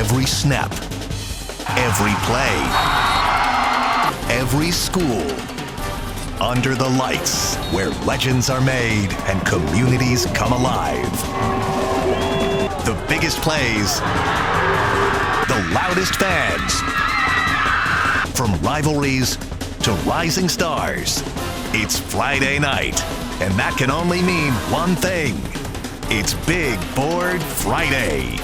Every snap, every play, every school. Under the lights, where legends are made and communities come alive. The biggest plays, the loudest fans. From rivalries to rising stars, it's Friday night, and that can only mean one thing. It's Big Board Friday.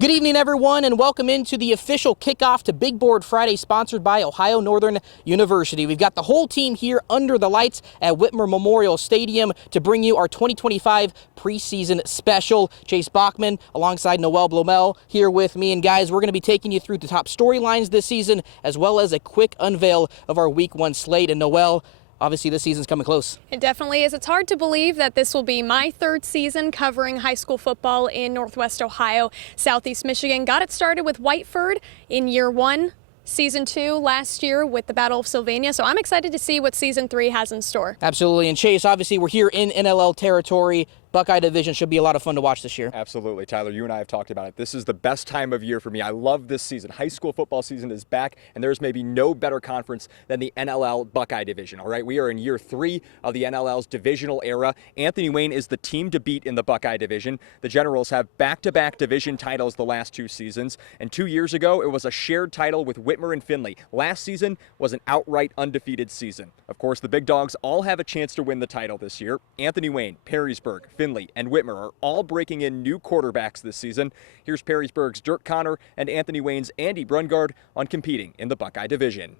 Good evening, everyone, and welcome into the official kickoff to Big Board Friday, sponsored by Ohio Northern University. We've got the whole team here under the lights at Whitmer Memorial Stadium to bring you our 2025 preseason special. Chase Bachman alongside Noel Blomel here with me. And guys, we're going to be taking you through the top storylines this season, as well as a quick unveil of our Week 1 slate. And Noel, obviously, this season's coming close. It definitely is. It's hard to believe that this will be my third season covering high school football in Northwest Ohio. Southeast Michigan got it started with Whiteford in year 1, season 2 last year with the Battle of Sylvania. So I'm excited to see what season 3 has in store. Absolutely. And Chase, obviously, we're here in NLL territory. Buckeye Division should be a lot of fun to watch this year. Absolutely, Tyler. You and I have talked about it. This is the best time of year for me. I love this season. High school football season is back, and there's maybe no better conference than the NLL Buckeye Division. All right, we are in year 3 of the NLL's divisional era. Anthony Wayne is the team to beat in the Buckeye Division. The Generals have back-to-back division titles the last 2 seasons, and 2 years ago, it was a shared title with Whitmer and Findlay. Last season was an outright undefeated season. Of course, the big dogs all have a chance to win the title this year. Anthony Wayne, Perrysburg, Findlay, and Whitmer are all breaking in new quarterbacks this season. Here's Perrysburg's Dirk Connor and Anthony Wayne's Andy Brungard on competing in the Buckeye Division.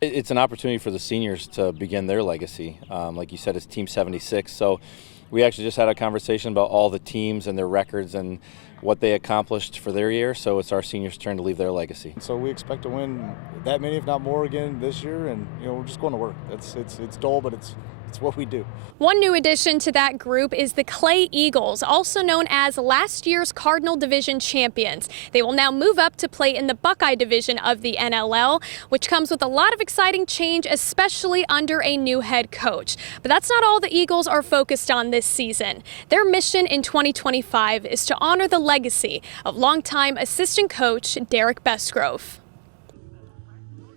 It's an opportunity for the seniors to begin their legacy. Like you said, it's Team 76. So we actually just had a conversation about all the teams and their records and what they accomplished for their year. So it's our seniors' turn to leave their legacy. So we expect to win that many, if not more, again this year. And we're just going to work. It's dull, but it's what we do. One new addition to that group is the Clay Eagles, also known as last year's Cardinal Division champions. They will now move up to play in the Buckeye Division of the NLL, which comes with a lot of exciting change, especially under a new head coach. But that's not all the Eagles are focused on this season. Their mission in 2025 is to honor the legacy of longtime assistant coach Derek Bestgrove.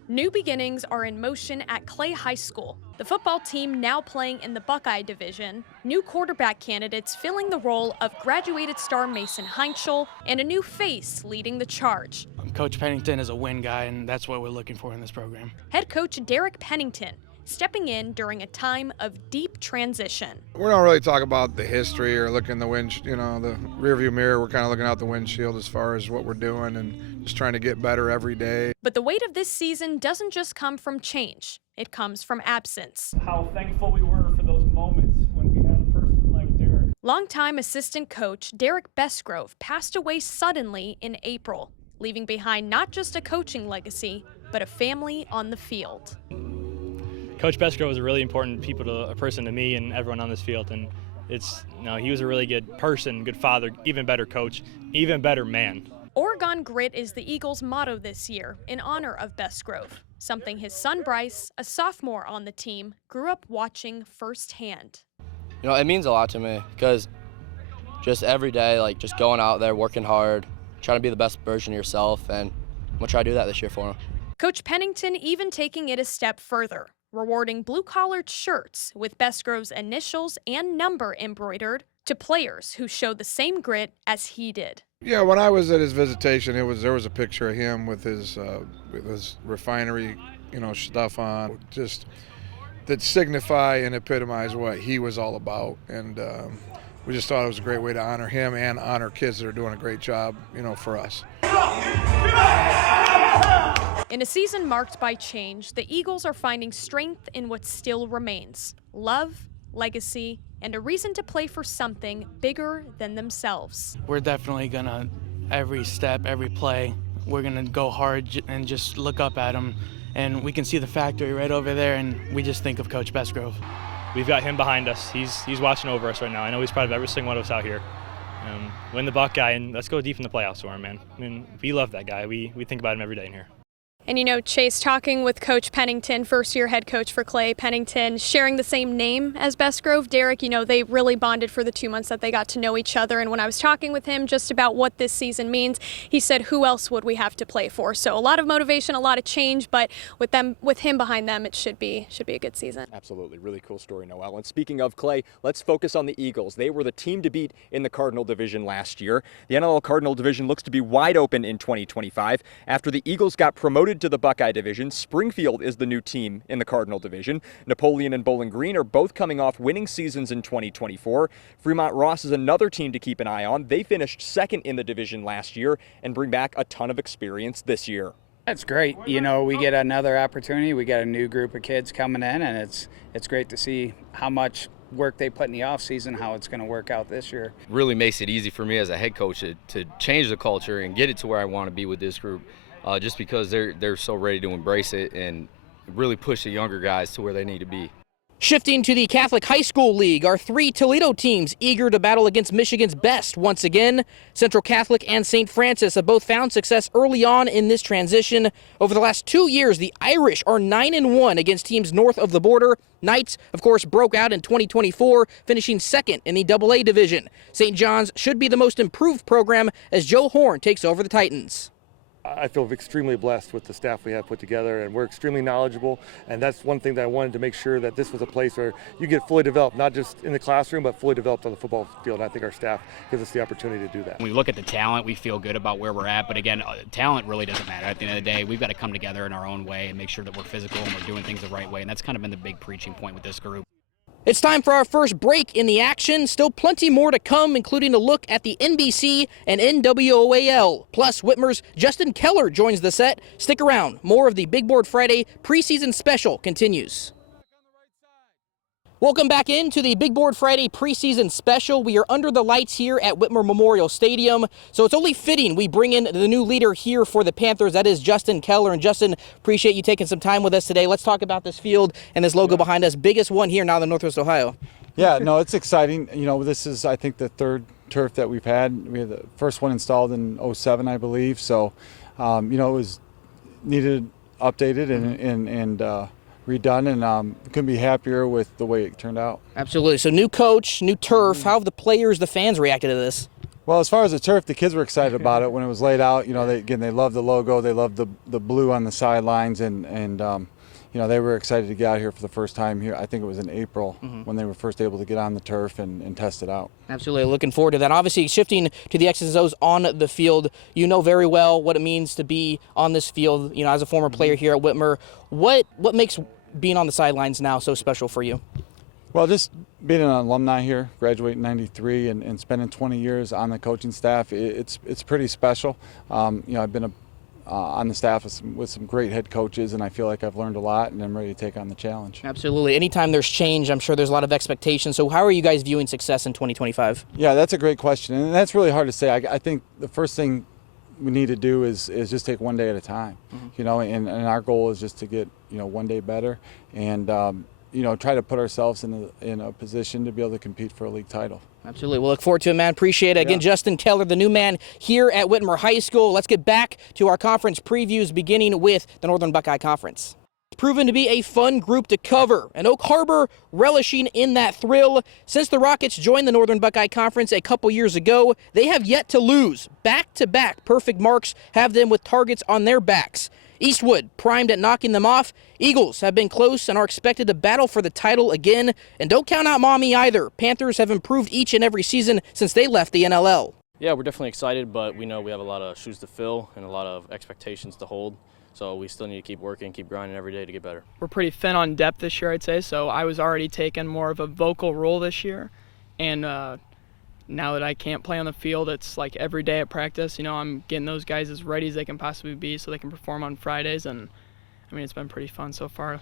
New beginnings are in motion at Clay High School. The football team now playing in the Buckeye Division, new quarterback candidates filling the role of graduated star Mason Heinschel, and a new face leading the charge. Coach Pennington is a win guy, and that's what we're looking for in this program. Head coach Derek Pennington stepping in during a time of deep transition. We don't really talk about the history or look in the the rearview mirror. We're kind of looking out the windshield as far as what we're doing and just trying to get better every day. But the weight of this season doesn't just come from change. It comes from absence. How thankful we were for those moments when we had a person like Derek. Longtime assistant coach Derek Bestgrove passed away suddenly in April, leaving behind not just a coaching legacy, but a family on the field. Coach Bestgrove was a really important person to me and everyone on this field, and he was a really good person, good father, even better coach, even better man. Oregon Grit is the Eagles' motto this year in honor of Bestgrove, something his son Bryce, a sophomore on the team, grew up watching firsthand. It means a lot to me because just every day, just going out there, working hard, trying to be the best version of yourself, and I'm going to try to do that this year for him. Coach Pennington even taking it a step further, rewarding blue-collared shirts with Bestgrove's initials and number embroidered to players who showed the same grit as he did. Yeah, when I was at his visitation, there was a picture of him with his refinery, stuff on, just that signify and epitomize what he was all about. And we just thought it was a great way to honor him and honor kids that are doing a great job, for us. In a season marked by change, the Eagles are finding strength in what still remains: love, legacy, and a reason to play for something bigger than themselves. We're definitely gonna, every step, every play, we're gonna go hard and just look up at them. And we can see the factory right over there, and we just think of Coach Bestgrove. We've got him behind us. He's watching over us right now. I know he's proud of every single one of us out here. Win the Buckeye, and let's go deep in the playoffs for him, man. I mean, we love that guy. We think about him every day in here. And you know, Chase, talking with Coach Pennington, first-year head coach for Clay Pennington, sharing the same name as Bestgrove, Derek, you know, they really bonded for the 2 months that they got to know each other. And when I was talking with him just about what this season means, he said, who else would we have to play for? So a lot of motivation, a lot of change, but with him behind them, it should be a good season. Absolutely. Really cool story, Noelle. And speaking of Clay, let's focus on the Eagles. They were the team to beat in the Cardinal Division last year. The NLL Cardinal Division looks to be wide open in 2025. After the Eagles got promoted to the Buckeye Division, Springfield is the new team in the Cardinal Division. Napoleon and Bowling Green are both coming off winning seasons in 2024. Fremont Ross is another team to keep an eye on. They finished second in the division last year and bring back a ton of experience this year. That's great. You know, we get another opportunity. We got a new group of kids coming in, and it's great to see how much work they put in the off season, how it's going to work out this year. Really makes it easy for me as a head coach to change the culture and get it to where I want to be with this group, just because they're so ready to embrace it and really push the younger guys to where they need to be. Shifting to the Catholic High School League, our three Toledo teams eager to battle against Michigan's best once again. Central Catholic and St. Francis have both found success early on in this transition. Over the last 2 years, the Irish are 9-1 against teams north of the border. Knights, of course, broke out in 2024, finishing second in the AA division. St. John's should be the most improved program as Joe Horn takes over the Titans. I feel extremely blessed with the staff we have put together, and we're extremely knowledgeable, and that's one thing that I wanted to make sure that this was a place where you get fully developed, not just in the classroom, but fully developed on the football field. And I think our staff gives us the opportunity to do that. When we look at the talent, we feel good about where we're at, but again, talent really doesn't matter. At the end of the day, we've got to come together in our own way and make sure that we're physical and we're doing things the right way, and that's kind of been the big preaching point with this group. It's time for our first break in the action. Still plenty more to come, including a look at the NBC and NWOAL. Plus, Whitmer's Justin Keller joins the set. Stick around. More of the Big Board Friday preseason special continues. Welcome back into the Big Board Friday preseason special. We are under the lights here at Whitmer Memorial Stadium, so it's only fitting we bring in the new leader here for the Panthers. That is Justin Keller. And Justin, appreciate you taking some time with us today. Let's talk about this field and this logo behind us. Biggest one here now in Northwest Ohio. Yeah, no, it's exciting. You know, this is, I think, the third turf that we've had. We had the first one installed in 2007, I believe. So, you know, it was needed updated and redone, and couldn't be happier with the way it turned out. Absolutely. So new coach, new turf. How have the players, the fans reacted to this? Well, as far as the turf, the kids were excited about it when it was laid out. You know, they loved the logo, they loved the blue on the sidelines, and you know, they were excited to get out here for the first time here. I think it was in April when they were first able to get on the turf and test it out. Absolutely. Looking forward to that. Obviously, shifting to the X's and O's on the field, you know very well what it means to be on this field. You know, as a former player here at Whitmer, what makes being on the sidelines now so special for you? Well, just being an alumni here, graduating in '93 and spending 20 years on the coaching staff, it's pretty special. You know, I've been on the staff with some great head coaches, and I feel like I've learned a lot, and I'm ready to take on the challenge. Absolutely. Anytime there's change, I'm sure there's a lot of expectations. So how are you guys viewing success in 2025? Yeah, that's a great question, and that's really hard to say. I think the first thing we need to do is just take one day at a time, you know, and our goal is just to get, you know, one day better and, you know, try to put ourselves in a position to be able to compete for a league title. Absolutely. We'll look forward to it, man. Appreciate it. Again, Justin Keller, the new man here at Whitmer High School. Let's get back to our conference previews, beginning with the Northern Buckeye Conference. Proven to be a fun group to cover, and Oak Harbor relishing in that thrill. Since the Rockets joined the Northern Buckeye Conference a couple years ago, they have yet to lose. Back-to-back perfect marks have them with targets on their backs. Eastwood primed at knocking them off. Eagles have been close and are expected to battle for the title again. And don't count out Mommy either. Panthers have improved each and every season since they left the NLL. Yeah, we're definitely excited, but we know we have a lot of shoes to fill and a lot of expectations to hold. So we still need to keep working, keep grinding every day to get better. We're pretty thin on depth this year, I'd say, so I was already taking more of a vocal role this year. And now that I can't play on the field, it's like every day at practice, you know, I'm getting those guys as ready as they can possibly be so they can perform on Fridays. And, I mean, it's been pretty fun so far.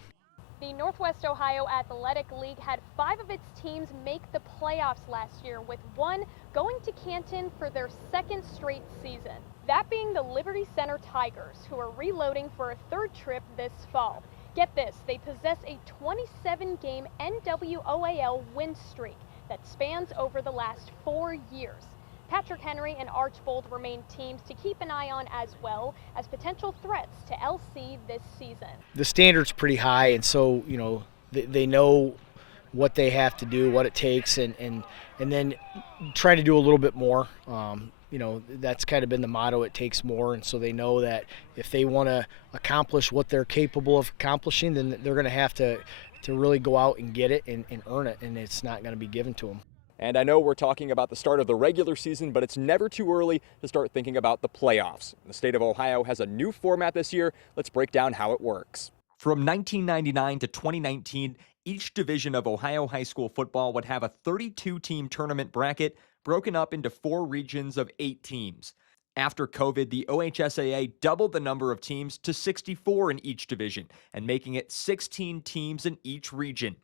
The Northwest Ohio Athletic League had 5 of its teams make the playoffs last year, with 1 going to Canton for their 2nd straight season. That being the Liberty Center Tigers, who are reloading for a 3rd trip this fall. Get this, they possess a 27-game NWOAL win streak that spans over the last 4 years. Patrick Henry and Archbold remain teams to keep an eye on as well as potential threats to LC this season. The standard's pretty high, and so, you know, they know what they have to do, what it takes, and then try to do a little bit more. You know, that's kind of been the motto, it takes more, and so they know that if they want to accomplish what they're capable of accomplishing, then they're going to have to really go out and get it and earn it, and it's not going to be given to them. And I know we're talking about the start of the regular season, but it's never too early to start thinking about the playoffs. The state of Ohio has a new format this year. Let's break down how it works. From 1999 to 2019, each division of Ohio high school football would have a 32-team tournament bracket broken up into 4 regions of 8 teams. After COVID, the OHSAA doubled the number of teams to 64 in each division and making it 16 teams in each region.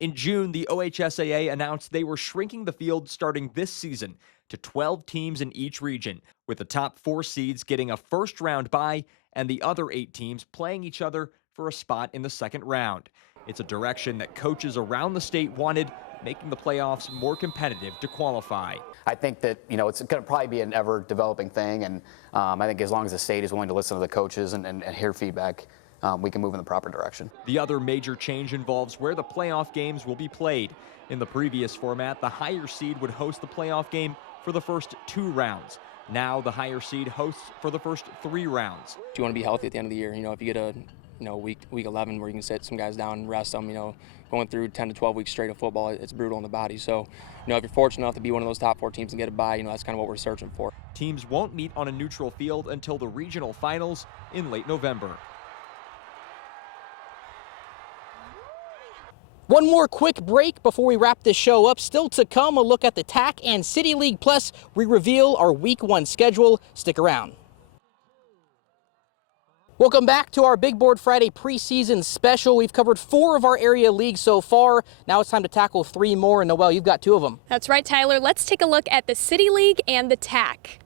In June, the OHSAA announced they were shrinking the field starting this season to 12 teams in each region, with the top 4 seeds getting a first-round bye and the other 8 teams playing each other for a spot in the second round. It's a direction that coaches around the state wanted, making the playoffs more competitive to qualify. I think that, you know, it's going to probably be an ever-developing thing, and I think as long as the state is willing to listen to the coaches and hear feedback, we can move in the proper direction. The other major change involves where the playoff games will be played. In the previous format, the higher seed would host the playoff game for the first 2 rounds. Now the higher seed hosts for the first 3 rounds. You want to be healthy at the end of the year. You know, if you get a week 11 where you can sit some guys down and rest them, you know, going through 10 to 12 weeks straight of football, it's brutal on the body. So, you know, if you're fortunate enough to be one of those top 4 teams and get a bye, you know, that's kind of what we're searching for. Teams won't meet on a neutral field until the regional finals in late November. One more quick break before we wrap this show up. Still to come, a look at the TAC and City League. Plus, we reveal our Week 1 schedule. Stick around. Welcome back to our Big Board Friday preseason special. We've covered 4 of our area leagues so far. Now it's time to tackle 3 more. And Noelle, you've got 2 of them. That's right, Tyler. Let's take a look at the City League and the TAC.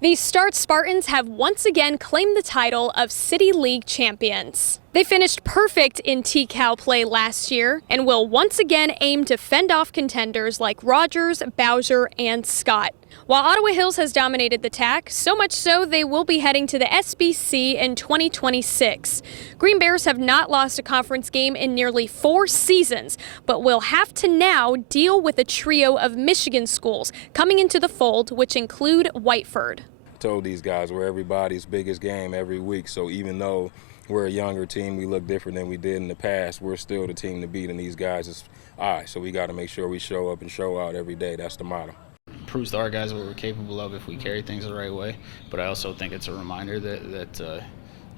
The Start Spartans have once again claimed the title of City League champions. They finished perfect in TCAL play last year and will once again aim to fend off contenders like Rogers, Bowser, and Scott. While Ottawa Hills has dominated the TAC, so much so they will be heading to the SBC in 2026. Green Bears have not lost a conference game in nearly 4 seasons, but will have to now deal with a trio of Michigan schools coming into the fold, which include Whiteford. I told these guys we're everybody's biggest game every week, so even though we're a younger team, we look different than we did in the past, we're still the team to beat in these guys' eyes. So we got to make sure we show up and show out every day. That's the motto. Proves to our guys what we're capable of if we carry things the right way. But I also think it's a reminder that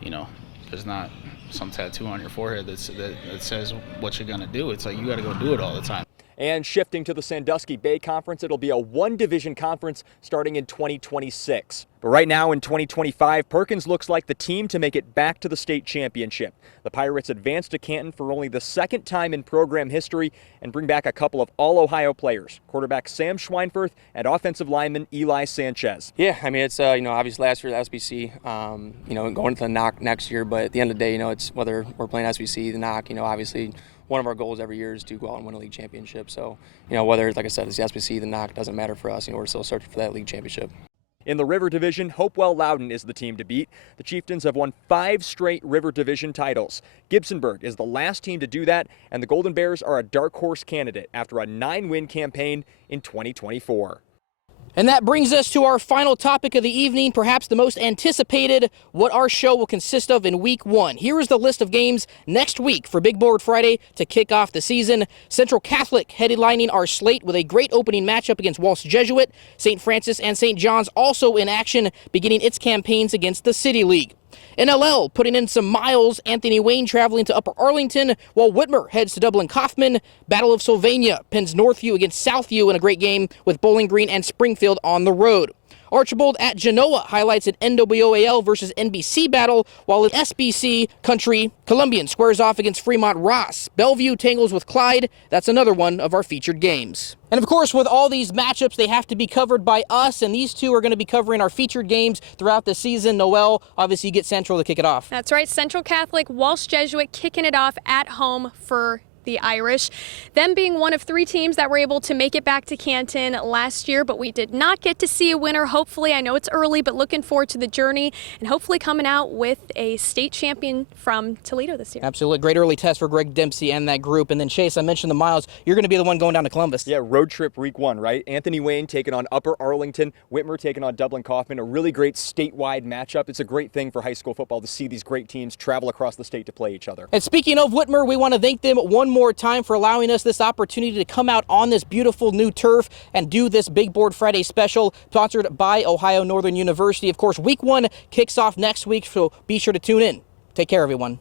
you know, there's not some tattoo on your forehead that says what you're going to do. It's like you got to go do it all the time. And shifting to the Sandusky Bay Conference, it'll be a 1-division conference starting in 2026. But right now in 2025, Perkins looks like the team to make it back to the state championship. The Pirates advance to Canton for only the 2nd time in program history and bring back a couple of All-Ohio players, quarterback Sam Schweinfurth and offensive lineman Eli Sanchez. Yeah, I mean, it's, you know, obviously last year the SBC, you know, going to the NOC next year, but at the end of the day, you know, it's whether we're playing SBC, the NOC, you know, obviously one of our goals every year is to go out and win a league championship. So, you know, whether, like I said, it's the SBC, the NOC, doesn't matter for us. You know, we're still searching for that league championship. In the River Division, Hopewell Loudon is the team to beat. The Chieftains have won 5 straight River Division titles. Gibsonburg is the last team to do that, and the Golden Bears are a dark horse candidate after a 9-win campaign in 2024. And that brings us to our final topic of the evening, perhaps the most anticipated, what our show will consist of in Week 1. Here is the list of games next week for Big Board Friday to kick off the season. Central Catholic headlining our slate with a great opening matchup against Walsh Jesuit. St. Francis and St. John's also in action, beginning its campaigns against the City League. NLL putting in some miles, Anthony Wayne traveling to Upper Arlington, while Whitmer heads to Dublin-Kaufman. Battle of Sylvania pins Northview against Southview in a great game with Bowling Green and Springfield on the road. Archibald at Genoa highlights an NWOAL versus NBC battle, while in SBC country, Columbian squares off against Fremont Ross. Bellevue tangles with Clyde. That's another one of our featured games. And of course, with all these matchups, they have to be covered by us, and these 2 are going to be covering our featured games throughout the season. Noelle, obviously you get Central to kick it off. That's right, Central Catholic, Walsh Jesuit kicking it off at home for the Irish. Them being one of 3 teams that were able to make it back to Canton last year, but we did not get to see a winner. Hopefully, I know it's early, but looking forward to the journey and hopefully coming out with a state champion from Toledo this year. Absolutely. Great early test for Greg Dempsey and that group. And then, Chase, I mentioned the Miles. You're going to be the one going down to Columbus. Yeah, road trip week 1, right? Anthony Wayne taking on Upper Arlington, Whitmer taking on Dublin Kaufman. A really great statewide matchup. It's a great thing for high school football to see these great teams travel across the state to play each other. And speaking of Whitmer, we want to thank them one more time for allowing us this opportunity to come out on this beautiful new turf and do this Big Board Friday special sponsored by Ohio Northern University. Of course, week 1 kicks off next week, so be sure to tune in. Take care, everyone.